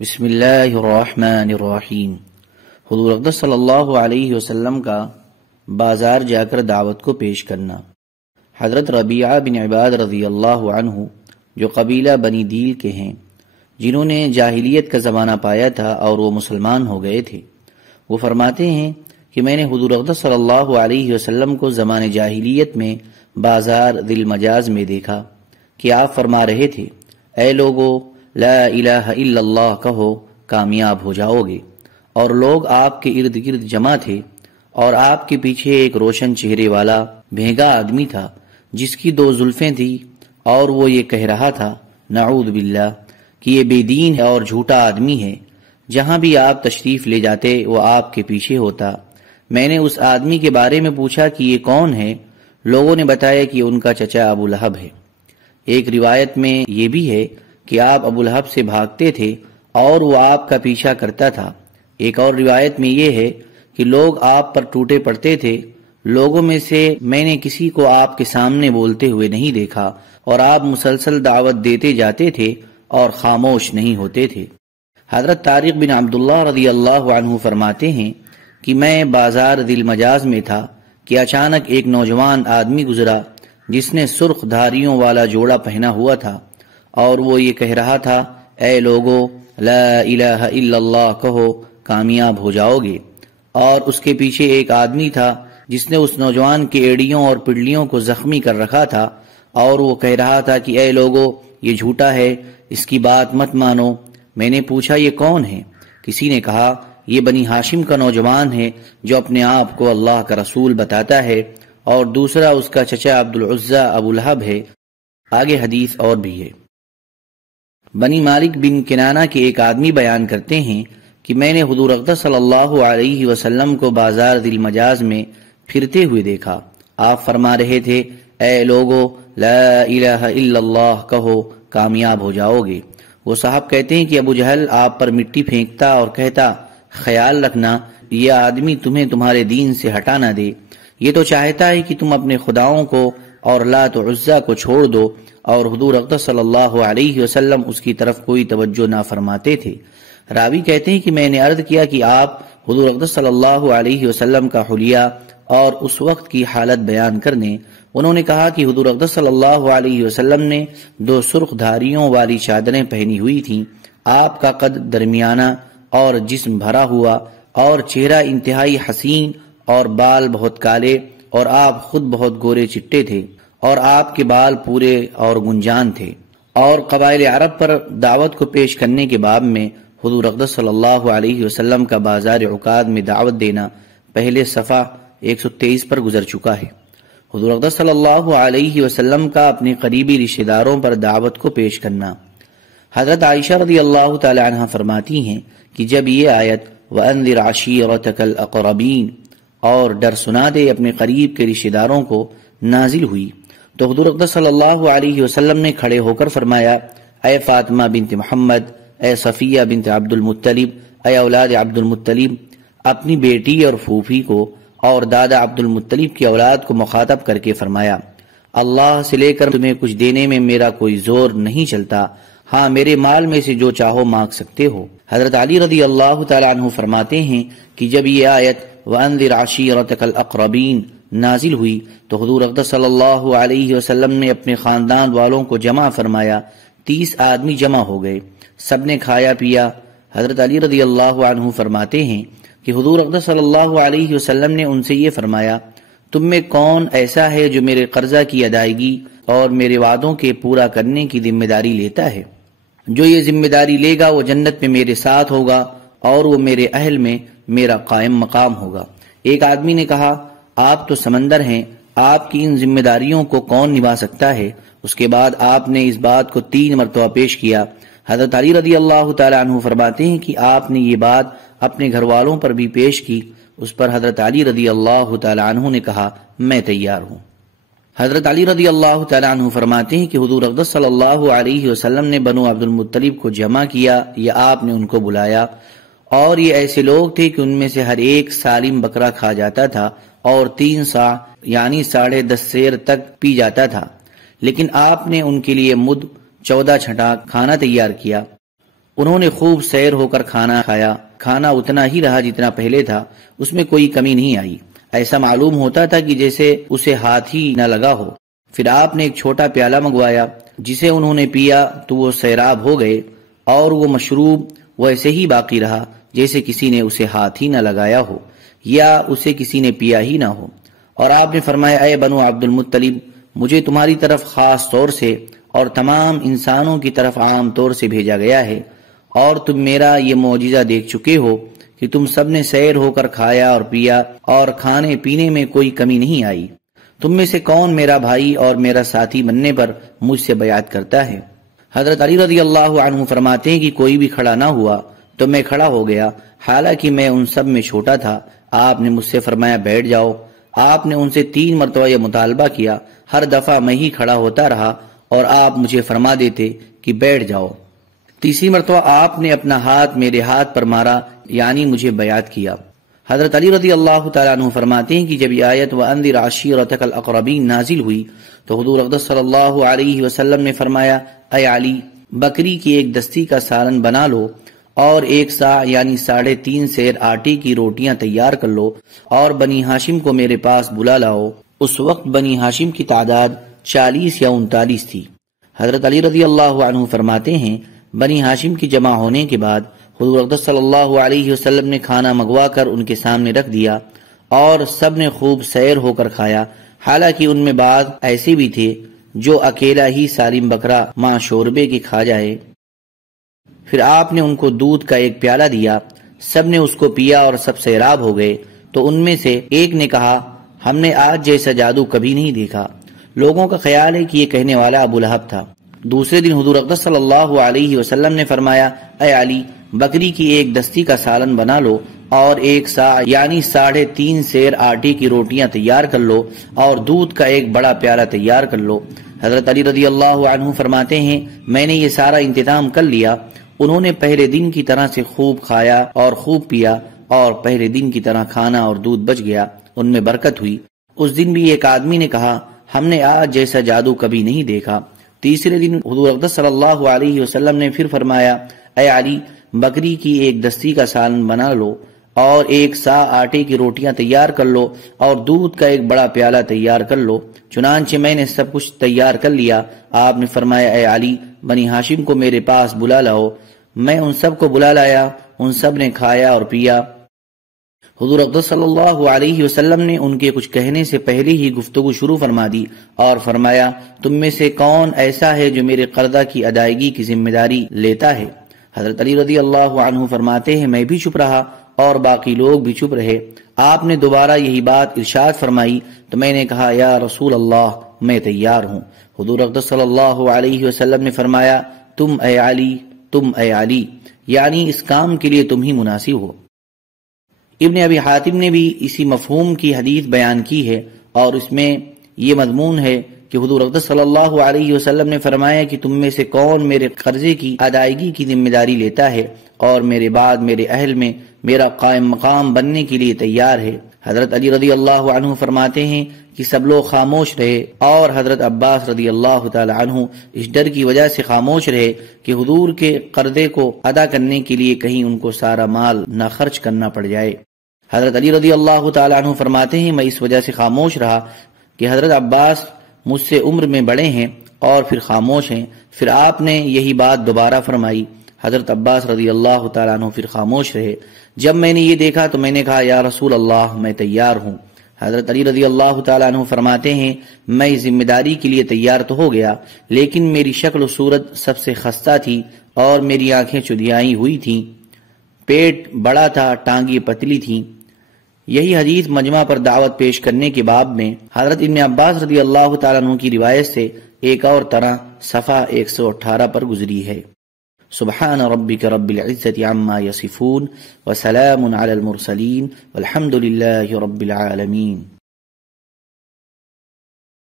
بسم اللہ الرحمن الرحیم۔ حضور اقدس صلی اللہ علیہ وسلم کا بازار جا کر دعوت کو پیش کرنا۔ حضرت ربیعہ بن عباد رضی اللہ عنہ جو قبیلہ بنی دیل کے ہیں، جنہوں نے جاہلیت کا زمانہ پایا تھا اور وہ مسلمان ہو گئے تھے، وہ فرماتے ہیں کہ میں نے حضور اقدس صلی اللہ علیہ وسلم کو زمان جاہلیت میں بازار ذی المجاز میں دیکھا کہ آپ فرما رہے تھے، اے لوگو لا الہ الا اللہ کہو کامیاب ہو جاؤ گے، اور لوگ آپ کے ارد گرد جمع تھے اور آپ کے پیچھے ایک روشن چہرے والا بھیگا آدمی تھا جس کی 2 زلفیں تھی، اور وہ یہ کہہ رہا تھا نعوذ باللہ کہ یہ بے دین ہے اور جھوٹا آدمی ہے، جہاں بھی آپ تشریف لے جاتے وہ آپ کے پیچھے ہوتا۔ میں نے اس آدمی کے بارے میں پوچھا کہ یہ کون ہے؟ لوگوں نے بتایا کہ ان کا چچا ابو لہب ہے۔ ایک روایت میں یہ بھی ہے کہ آپ ابو لہب سے بھاگتے تھے اور وہ آپ کا پیچھا کرتا تھا۔ ایک اور روایت میں یہ ہے کہ لوگ آپ پر ٹوٹے پڑتے تھے۔ لوگوں میں سے میں نے کسی کو آپ کے سامنے بولتے ہوئے نہیں دیکھا، اور آپ مسلسل دعوت دیتے جاتے تھے اور خاموش نہیں ہوتے تھے۔ حضرت طارق بن عبداللہ رضی اللہ عنہ فرماتے ہیں کہ میں بازار ذی المجاز میں تھا کہ اچانک ایک نوجوان آدمی گزرا جس نے سرخ دھاریوں والا جوڑا پہنا ہوا تھا، اور وہ یہ کہہ رہا تھا، اے لوگو لا الہ الا اللہ کہو کامیاب ہو جاؤ گے۔ اور اس کے پیچھے ایک آدمی تھا جس نے اس نوجوان کے ایڑیوں اور پڈلیوں کو زخمی کر رکھا تھا، اور وہ کہہ رہا تھا کہ اے لوگو یہ جھوٹا ہے، اس کی بات مت مانو۔ میں نے پوچھا یہ کون ہے؟ کسی نے کہا یہ بنی ہاشم کا نوجوان ہے جو اپنے آپ کو اللہ کا رسول بتاتا ہے، اور دوسرا اس کا چچا عبد العزیٰ ابو لہب ہے۔ آگے حدیث اور بھی ہے۔ بنی مالک بن کنانہ کے ایک آدمی بیان کرتے ہیں کہ میں نے حضور اقدس صلی اللہ علیہ وسلم کو بازار ذی المجاز میں پھرتے ہوئے دیکھا۔ آپ فرما رہے تھے، اے لوگو لا الہ الا اللہ کہو کامیاب ہو جاؤ گے۔ وہ صاحب کہتے ہیں کہ ابو جہل آپ پر مٹی پھینکتا اور کہتا، خیال رکھنا یہ آدمی تمہیں تمہارے دین سے ہٹا نہ دے، یہ تو چاہتا ہے کہ تم اپنے خداؤں کو اور لات و عزیٰ کو چھوڑ دو، اور حضور اقدس صلی اللہ علیہ وسلم اس کی طرف کوئی توجہ نہ فرماتے تھے۔ راوی کہتے ہیں کہ میں نے عرض کیا کہ آپ حضور اقدس صلی اللہ علیہ وسلم کا حلیہ اور اس وقت کی حالت بیان کرنے۔ انہوں نے کہا کہ حضور اقدس صلی اللہ علیہ وسلم نے 2 سرخ دھاریوں والی چادریں پہنی ہوئی تھیں، آپ کا قد درمیانہ اور جسم بھرا ہوا، اور چہرہ انتہائی حسین، اور بال بہت کالے، اور آپ خود بہت گورے چٹے تھے، اور آپ کے بال پورے اور گنجان تھے۔ اور قبائل عرب پر دعوت کو پیش کرنے کے باب میں حضور اقدس صلی اللہ علیہ وسلم کا بازار عکاظ میں دعوت دینا پہلے صفحہ 123 پر گزر چکا ہے۔ حضور اقدس صلی اللہ علیہ وسلم کا اپنے قریبی رشتہ داروں پر دعوت کو پیش کرنا۔ حضرت عائشہ رضی اللہ تعالی عنہ فرماتی ہیں کہ جب یہ آیت وَأَنذِرْ عَشِيرَتَكَ الْأَقْرَبِينَ اور ڈر سنا دے اپنے قریب کے رشتہ داروں کو نازل ہوئی، تو حضور اقدس صلی اللہ علیہ وسلم نے کھڑے ہو کر فرمایا، اے فاطمہ بنت محمد، اے صفیہ بنت عبد المطلب، اے اولاد عبد المطلب، اپنی بیٹی اور پھوپھی کو اور دادا عبد المطلب کی اولاد کو مخاطب کر کے فرمایا، اللہ سے لے کر تمہیں کچھ دینے میں میرا کوئی زور نہیں چلتا، ہاں میرے مال میں سے جو چاہو مانگ سکتے ہو۔ حضرت علی رضی اللہ تعالی عنہ فرماتے ہیں کہ جب یہ آیت وَأَنذِرْ عَشِيرَتَكَ الْأَقْرَبِينَ نازل ہوئی تو حضور اقدس صلی اللہ علیہ وسلم نے اپنے خاندان والوں کو جمع فرمایا۔ 30 آدمی جمع ہو گئے، سب نے کھایا پیا۔ حضرت علی رضی اللہ عنہ فرماتے ہیں کہ حضور اقدس صلی اللہ علیہ وسلم نے ان سے یہ فرمایا، تم میں کون ایسا ہے جو میرے قرضہ کی ادائیگی اور میرے وعدوں کے پورا کرنے کی ذمہ داری لیتا ہے؟ جو یہ ذمہ داری لے گا وہ جنت میں میرے ساتھ ہوگا، اور وہ میرے اہل میں میرا قائم مقام ہوگا۔ ایک آدمی نے کہا، آپ تو سمندر ہیں، آپ کی ان ذمہ داریوں کو کون نبھا سکتا ہے؟ اس کے بعد آپ نے اس بات کو 3 مرتبہ پیش کیا۔ حضرت علی رضی اللہ تعالی عنہ فرماتے ہیں کہ آپ نے یہ بات اپنے گھر والوں پر بھی پیش کی۔ اس پر حضرت علی رضی اللہ تعالی عنہ نے کہا، میں تیار ہوں۔ حضرت علی رضی اللہ تعالی عنہ فرماتے ہیں کہ حضور اقدس صلی اللہ علیہ وسلم نے بنو عبد المطلب کو جمع کیا یا آپ نے ان کو بلایا، اور یہ ایسے لوگ تھے کہ ان میں سے ہر ایک سالم بکرا کھا جاتا تھا اور 3 سا یعنی 10.5 سیر تک پی جاتا تھا، لیکن آپ نے ان کے لیے مد 14 چھٹا کھانا تیار کیا۔ انہوں نے خوب سیر ہو کر کھانا کھایا، کھانا اتنا ہی رہا جتنا پہلے تھا، اس میں کوئی کمی نہیں آئی، ایسا معلوم ہوتا تھا کہ جیسے اسے ہاتھ ہی نہ لگا ہو۔ پھر آپ نے ایک چھوٹا پیالہ منگوایا، جسے انہوں نے پیا تو وہ سیراب ہو گئے، اور وہ مشروب ویسے ہی باقی رہا جیسے کسی نے اسے ہاتھ ہی نہ لگایا ہو یا اسے کسی نے پیا ہی نہ ہو۔ اور آپ نے فرمایا، اے بنو عبد المطلب، مجھے تمہاری طرف خاص طور سے اور تمام انسانوں کی طرف عام طور سے بھیجا گیا ہے، اور تم میرا یہ معجزہ دیکھ چکے ہو کہ تم سب نے سیر ہو کر کھایا اور پیا، اور کھانے پینے میں کوئی کمی نہیں آئی۔ تم میں سے کون میرا بھائی اور میرا ساتھی بننے پر مجھ سے بیعت کرتا ہے؟ حضرت علی رضی اللہ عنہ فرماتے ہیں کہ کوئی بھی کھڑا نہ ہوا تو میں کھڑا ہو گیا، حالانکہ میں ان سب میں چھوٹا تھا۔ آپ نے مجھ سے فرمایا، بیٹھ جاؤ۔ آپ نے ان سے 3 مرتبہ یہ مطالبہ کیا، ہر دفعہ میں ہی کھڑا ہوتا رہا اور آپ مجھے فرما دیتے کہ بیٹھ جاؤ۔ تیسری مرتبہ آپ نے اپنا ہاتھ میرے ہاتھ پر مارا، یعنی مجھے بیعت کیا۔ حضرت علی رضی اللہ تعالیٰ عنہ فرماتے ہیں کہ جب یہ آیت وَأَنذِرْ عَشِيرَتَكَ الْأَقْرَبِينَ نازل ہوئی تو حضور اقدس صلی اللہ علیہ وسلم نے فرمایا، اے علی، بکری کی ایک دستی کا سالن بنا لو اور 1 سا یعنی 3.5 سیر آٹے کی روٹیاں تیار کر لو اور بنی ہاشم کو میرے پاس بلا لاؤ۔ اس وقت بنی ہاشم کی تعداد 40 یا 39 تھی۔ حضرت علی رضی اللہ عنہ فرماتے ہیں، بنی ہاشم کی جمع ہونے کے بعد حضور اقدس صلی اللہ علیہ وسلم نے کھانا منگوا کر ان کے سامنے رکھ دیا اور سب نے خوب سیر ہو کر کھایا، حالانکہ ان میں بعض ایسے بھی تھے جو اکیلا ہی سالم بکرا ماں شوربے کے کھا جائے۔ پھر آپ نے ان کو دودھ کا ایک پیالہ دیا، سب نے اس کو پیا اور سب سیراب ہو گئے۔ تو ان میں سے ایک نے کہا، ہم نے آج جیسا جادو کبھی نہیں دیکھا۔ لوگوں کا خیال ہے کہ یہ کہنے والا ابو لہب تھا۔ دوسرے دن حضور اقدس صلی اللہ علیہ وسلم نے فرمایا، اے علی، بکری کی ایک دستی کا سالن بنا لو اور 1 سا یعنی 3.5 سیر آٹے کی روٹیاں تیار کر لو اور دودھ کا ایک بڑا پیالہ تیار کر لو۔ حضرت علی رضی اللہ عنہ فرماتے ہیں، میں نے یہ سارا انتظام کر لیا۔ انہوں نے پہلے دن کی طرح سے خوب کھایا اور خوب پیا، اور پہلے دن کی طرح کھانا اور دودھ بچ گیا، ان میں برکت ہوئی۔ اس دن بھی ایک آدمی نے کہا، ہم نے آج جیسا جادو کبھی نہیں دیکھا۔ تیسرے دن حضور اقدس صلی اللہ علیہ وسلم نے پھر فرمایا، اے علی، بکری کی ایک دستی کا سالن بنا لو اور 1 سا آٹے کی روٹیاں تیار کر لو اور دودھ کا ایک بڑا پیالہ تیار کر لو۔ چنانچہ میں نے سب کچھ تیار کر لیا۔ آپ نے فرمایا، اے علی، بنی ہاشم کو میرے پاس بلا لاؤ۔ میں ان سب کو بلا لایا، ان سب نے کھایا اور پیا۔ حضور اقدس صلی اللہ علیہ وسلم نے ان کے کچھ کہنے سے پہلے ہی گفتگو شروع فرما دی اور فرمایا، تم میں سے کون ایسا ہے جو میرے قرضہ کی ادائیگی کی ذمہ داری لیتا ہے؟ حضرت علی رضی اللہ عنہ فرماتے ہیں، میں بھی چپ رہا اور باقی لوگ بھی چپ رہے۔ آپ نے دوبارہ یہی بات ارشاد فرمائی تو میں نے کہا، یا رسول اللہ، میں تیار ہوں۔ حضور اقدس صلی اللہ علیہ وسلم نے فرمایا، تم اے علی، یعنی اس کام کے لیے تم ہی مناسب ہو۔ ابن ابی حاتم نے بھی اسی مفہوم کی حدیث بیان کی ہے، اور اس میں یہ مضمون ہے کہ حضور اقدس صلی اللہ علیہ وسلم نے فرمایا کہ تم میں سے کون میرے قرضے کی ادائیگی کی ذمہ داری لیتا ہے اور میرے بعد میرے اہل میں میرا قائم مقام بننے کے لیے تیار ہے۔ حضرت علی رضی اللہ عنہ فرماتے ہیں کہ سب لوگ خاموش رہے، اور حضرت عباس رضی اللہ تعالی عنہ اس ڈر کی وجہ سے خاموش رہے کہ حضور کے قرضے کو ادا کرنے کے لیے کہیں ان کو سارا مال نہ خرچ کرنا پڑ جائے۔ حضرت علی رضی اللہ تعالی عنہ فرماتے ہیں، میں اس وجہ سے خاموش رہا کہ حضرت عباس مجھ سے عمر میں بڑے ہیں اور پھر خاموش ہیں۔ پھر آپ نے یہی بات دوبارہ فرمائی۔ حضرت عباس رضی اللہ تعالیٰ عنہ پھر خاموش رہے۔ جب میں نے یہ دیکھا تو میں نے کہا، یا رسول اللہ، میں تیار ہوں۔ حضرت علی رضی اللہ تعالیٰ عنہ فرماتے ہیں، میں اس ذمہ داری کے لیے تیار تو ہو گیا، لیکن میری شکل و صورت سب سے خستہ تھی اور میری آنکھیں چدھیائی ہوئی تھیں، پیٹ بڑا تھا، ٹانگیں پتلی تھیں۔ یہی حدیث مجمع پر دعوت پیش کرنے کے باب میں حضرت ابن عباس رضی اللہ تعالیٰ عنہ کی روایت سے ایک اور طرح صفحہ 118 پر گزری ہے۔ سبحان ربک رب العزت عما یصفون وسلام علی المرسلین والحمد للہ رب العالمین۔